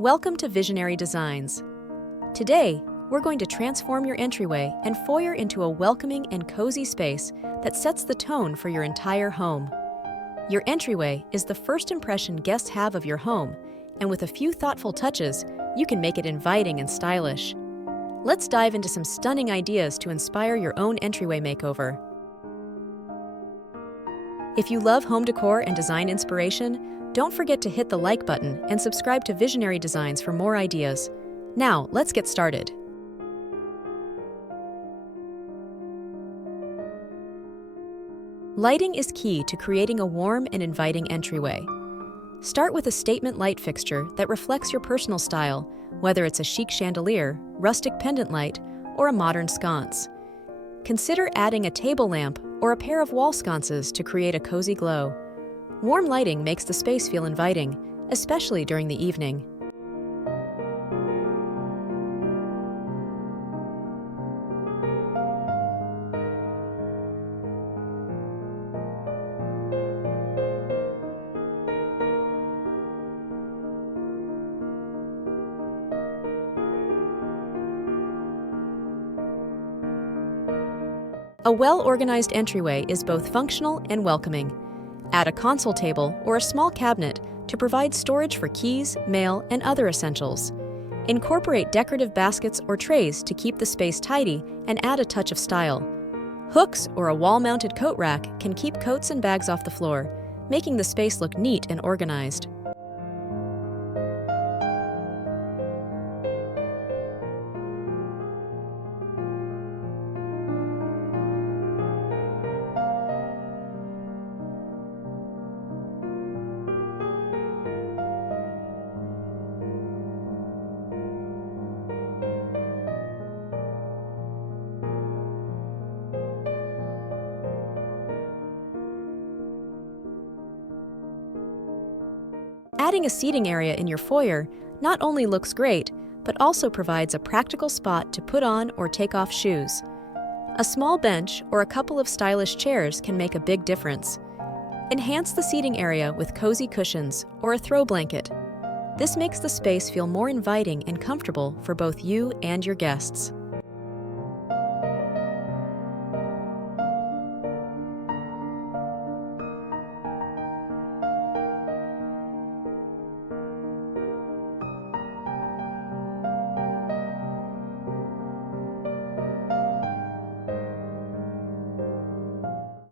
Welcome to Visionary Designs. Today, we're going to transform your entryway and foyer into a welcoming and cozy space that sets the tone for your entire home. Your entryway is the first impression guests have of your home, and with a few thoughtful touches, you can make it inviting and stylish. Let's dive into some stunning ideas to inspire your own entryway makeover. If you love home decor and design inspiration, don't forget to hit the like button and subscribe to Visionary Designs for more ideas. Now, let's get started. Lighting is key to creating a warm and inviting entryway. Start with a statement light fixture that reflects your personal style, whether it's a chic chandelier, rustic pendant light, or a modern sconce. Consider adding a table lamp or a pair of wall sconces to create a cozy glow. Warm lighting makes the space feel inviting, especially during the evening. A well-organized entryway is both functional and welcoming. Add a console table or a small cabinet to provide storage for keys, mail, and other essentials. Incorporate decorative baskets or trays to keep the space tidy and add a touch of style. Hooks or a wall-mounted coat rack can keep coats and bags off the floor, making the space look neat and organized. Adding a seating area in your foyer not only looks great, but also provides a practical spot to put on or take off shoes. A small bench or a couple of stylish chairs can make a big difference. Enhance the seating area with cozy cushions or a throw blanket. This makes the space feel more inviting and comfortable for both you and your guests.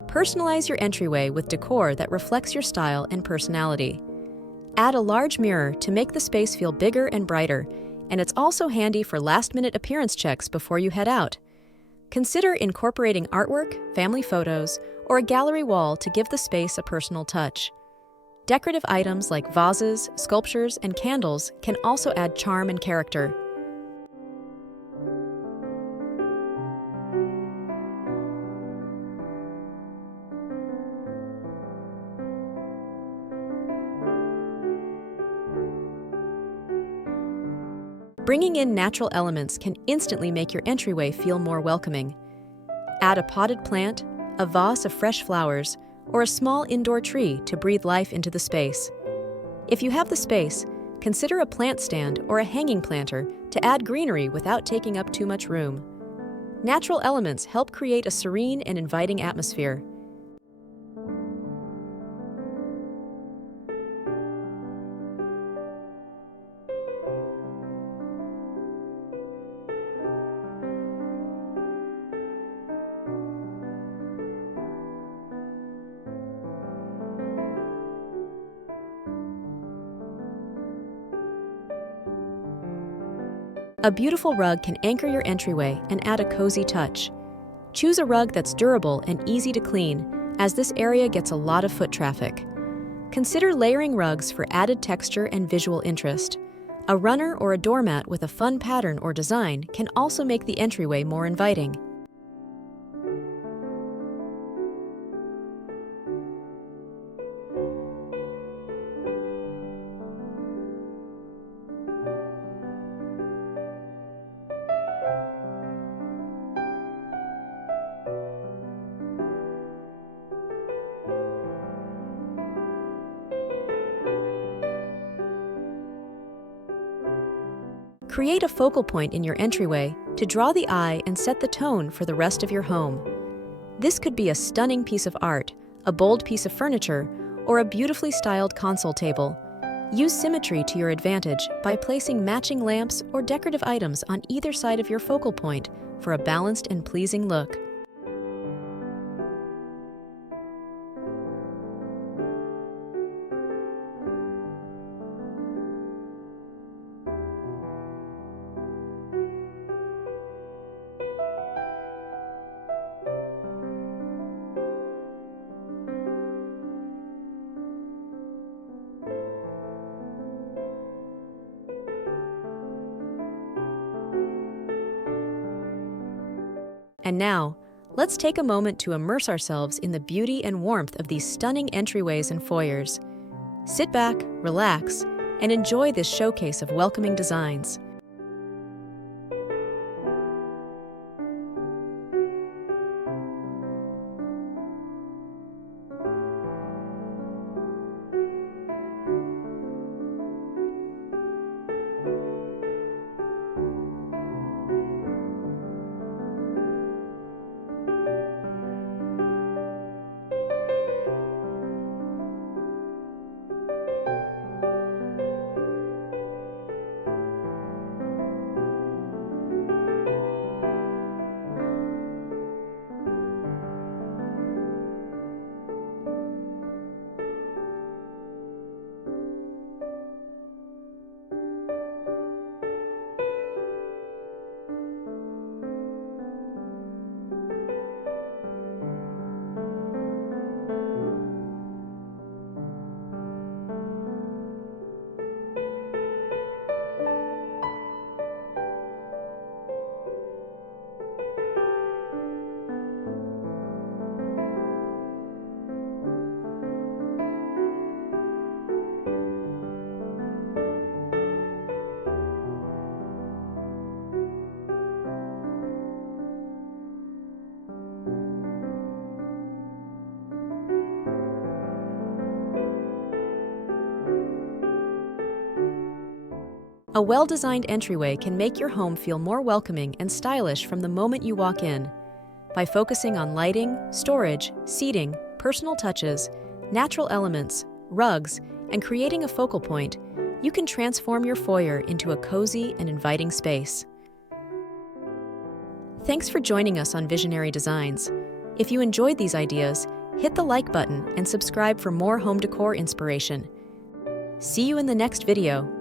Personalize your entryway with decor that reflects your style and personality. Add a large mirror to make the space feel bigger and brighter, and it's also handy for last-minute appearance checks before you head out. Consider incorporating artwork, family photos, or a gallery wall to give the space a personal touch. Decorative items like vases, sculptures, and candles can also add charm and character. Bringing in natural elements can instantly make your entryway feel more welcoming. Add a potted plant, a vase of fresh flowers, or a small indoor tree to breathe life into the space. If you have the space, consider a plant stand or a hanging planter to add greenery without taking up too much room. Natural elements help create a serene and inviting atmosphere. A beautiful rug can anchor your entryway and add a cozy touch. Choose a rug that's durable and easy to clean, as this area gets a lot of foot traffic. Consider layering rugs for added texture and visual interest. A runner or a doormat with a fun pattern or design can also make the entryway more inviting. Create a focal point in your entryway to draw the eye and set the tone for the rest of your home. This could be a stunning piece of art, a bold piece of furniture, or a beautifully styled console table. Use symmetry to your advantage by placing matching lamps or decorative items on either side of your focal point for a balanced and pleasing look. And now, let's take a moment to immerse ourselves in the beauty and warmth of these stunning entryways and foyers. Sit back, relax, and enjoy this showcase of welcoming designs. A well-designed entryway can make your home feel more welcoming and stylish from the moment you walk in. By focusing on lighting, storage, seating, personal touches, natural elements, rugs, and creating a focal point, you can transform your foyer into a cozy and inviting space. Thanks for joining us on Visionary Designs. If you enjoyed these ideas, hit the like button and subscribe for more home decor inspiration. See you in the next video.